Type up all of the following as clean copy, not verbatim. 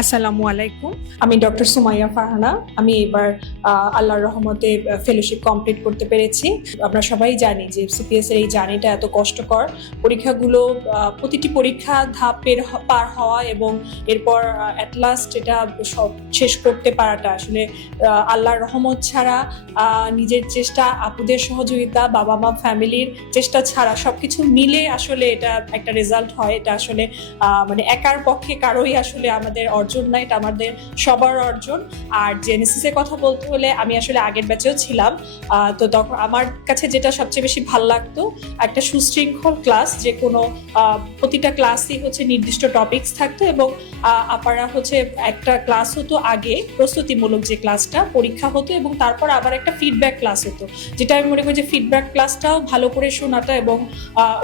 আসসালামু আলাইকুম। আমি ডক্টর সুমাইয়া ফারহানা। আমি এবার আল্লাহর রহমতে ফেলোশিপ কমপ্লিট করতে পেরেছি। আমরা সবাই জানি যে সিপিএস এর এই জার্নিটা এত কষ্টকর। পরীক্ষাগুলো প্রতিটি পরীক্ষা ধাপের পার হওয়া এবং এরপর অ্যাট লাস্ট এটা সব শেষ করতে পারাটা আসলে আল্লাহর রহমত ছাড়া, নিজের চেষ্টা, আপুদের সহযোগিতা, বাবা মা ফ্যামিলির চেষ্টা ছাড়া সবকিছু মিলে আসলে এটা একটা রেজাল্ট হয়। এটা আসলে মানে একার পক্ষে কারোই আসলে আমাদের অর্জন না, এটা আমাদের সবার অর্জন। আর জেনেসিস এর কথা বলতে হলে আমি আসলে আগের ব্যাচেও ছিলাম। তো তখন আমার কাছে যেটা সবচেয়ে বেশি ভালো লাগতো, একটা সুশৃঙ্খল ক্লাস, যে কোনো প্রতিটা ক্লাসই হচ্ছে নির্দিষ্ট টপিকস থাকতো এবং আপারা হচ্ছে একটা ক্লাস হতো আগে প্রস্তুতিমূলক, যে ক্লাসটা পরীক্ষা হতো, এবং তারপর আবার একটা ফিডব্যাক ক্লাস হতো, যেটা আমি মনে করি যে ফিডব্যাক ক্লাসটাও ভালো করে শোনাটা এবং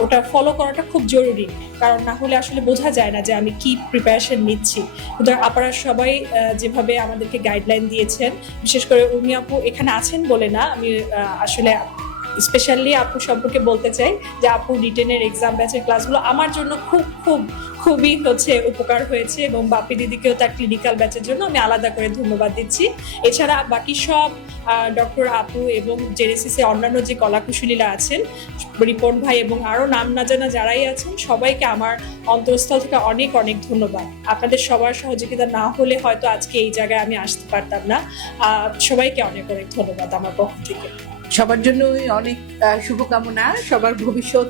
ওটা ফলো করাটা খুব জরুরি। কারণ না হলে আসলে বোঝা যায় না যে আমি কি প্রিপারেশন নিচ্ছি। কিন্তু আপনারা সবাই যেভাবে আমাদেরকে গাইডলাইন দিয়েছেন, বিশেষ করে উর্মি আপু এখানে আছেন বলে না, আমি আসলে স্পেশালি আপু সম্পর্কে বলতে চাই যে আপু রিটেনের এক্সাম ব্যাচের ক্লাসগুলো আমার জন্য খুবই হচ্ছে উপকার হয়েছে, এবং বাপি দিদিকেও তার ক্লিনিক্যাল ব্যাচের জন্য আমি আলাদা করে ধন্যবাদ দিচ্ছি। এছাড়া বাকি সব ডক্টর আপু এবং জেনেসিসে অন্যান্য যে কলাকুশলীরা আছেন, রিপন ভাই এবং আরো নাম না জানা যারাই আছেন, সবাইকে আমার অন্তঃস্থল থেকে অনেক অনেক ধন্যবাদ। আপনাদের সবার সহযোগিতা না হলে হয়তো আজকে এই জায়গায় আমি আসতে পারতাম না। সবাইকে অনেক অনেক ধন্যবাদ আমার পক্ষ থেকে। সবার জন্য অনেক শুভকামনা। সবার ভবিষ্যৎ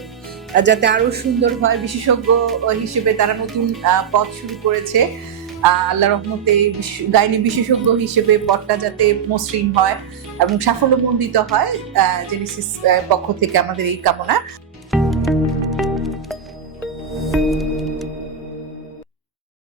যাতে আরো সুন্দর হয়, বিশেষজ্ঞ হিসেবে তারা নতুন পথ শুরু করেছে। আল্লাহ রহমতে গাইনি বিশেষজ্ঞ হিসেবে পথটা যাতে মসৃণ হয় এবং সাফল্যমণ্ডিত হয়, জেনেসিস পক্ষ থেকে আমাদের এই কামনা।